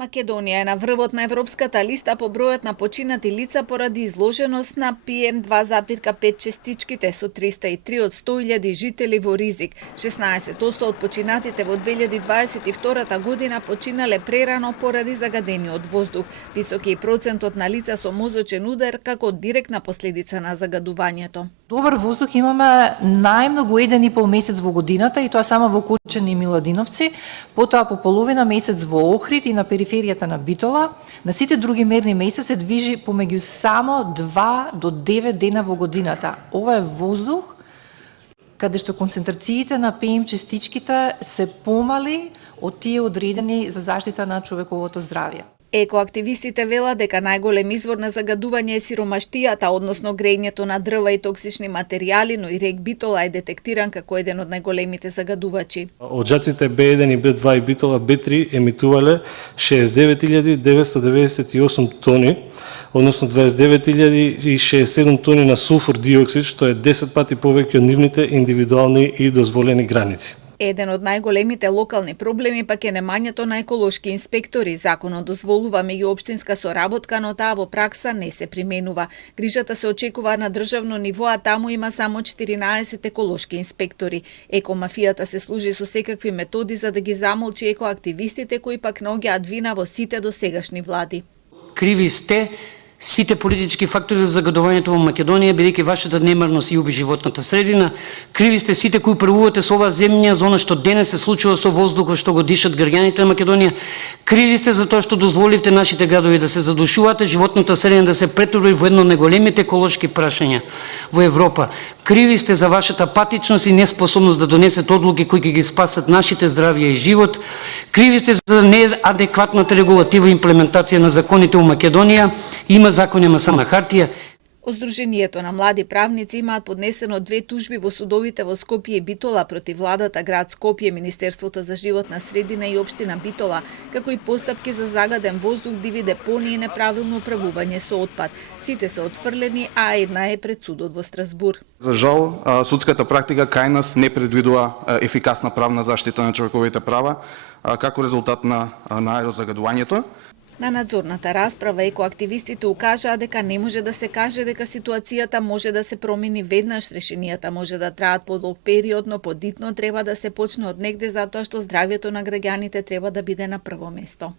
Македонија е на врвот на европската листа по бројот на починати лица поради изложеност на PM2,5 честичките со 303 од 100.000 жители во ризик. 16% од починатите во 2022 година починале прерано поради загадениот воздух. Висок е и процентот на лица со мозочен удар како директна последица на загадувањето. Добар воздух имаме најмногу 1,5 месец во годината и тоа само во Кучани и Миладиновци, потоа по половина месец во Охрид и на периферијата на Битола. На сите други мерни месеци се движи помеѓу само 2 до 9 дена во годината. Ова е воздух каде што концентрациите на ПМ частичките се помали од тие одредени за заштита на човековото здравје. Екоактивистите велат дека најголем извор на загадување е сиромаштијата, односно грејењето на дрва и токсични материјали, но и рек Битола е детектиран како еден од најголемите загадувачи. Оджаците Б1 и Б2 и Битола Б3 емитувале 69.998 тони, односно 29.067 тони на сулфур диоксид, што е 10 пати повеќе од нивните индивидуални и дозволени граници. Еден од најголемите локални проблеми пак е немањето на еколошки инспектори. Законот дозволува меѓуопштинска соработка, но таа во пракса не се применува. Грижата се очекува на државно ниво, а таму има само 14 еколошки инспектори. Екомафијата се служи со секакви методи за да ги замолчи екоактивистите кои пак наоѓаат вина во сите досегашни влади. Криви сте сите политички фактори за загадувањето во Македонија, бидејќи вашата немарност и уби животната средина. Криви сте сите кои правувате со оваа земја за она што денес се случува со воздухот што го дишат граѓаните на Македонија. Криви сте за тоа што дозволивте нашите градови да се задушуваат, животната средина да се претвори во едно од најголемите еколошки прашања во Европа. Криви сте за вашата апатичност и неспособност да донесете одлуки кои ќе ги спасат нашите здравје и живот. Криви сте за неадекватната регулатива и имплементација на законите во Македонија. Има закони, ама само на хартија. Од Сдруженијето на млади правници имаат поднесено 2 тужби во судовите во Скопје и Битола против владата град Скопје, Министерството за животна средина и општина Битола, како и постапки за загаден воздух, диви депонии и неправилно управување со отпад. Сите се отфрлени, а една е пред судот во Страсбур. За жал, судската практика кај нас не предвидува ефикасна правна заштита на човековите права како резултат на аерозагадувањето. На надзорната расправа екоактивистите укажаа дека не може да се каже дека ситуацијата може да се промени веднаш, решенијата може да траат подолг период, но подитно треба да се почне од негде затоа што здравјето на граѓаните треба да биде на прво место.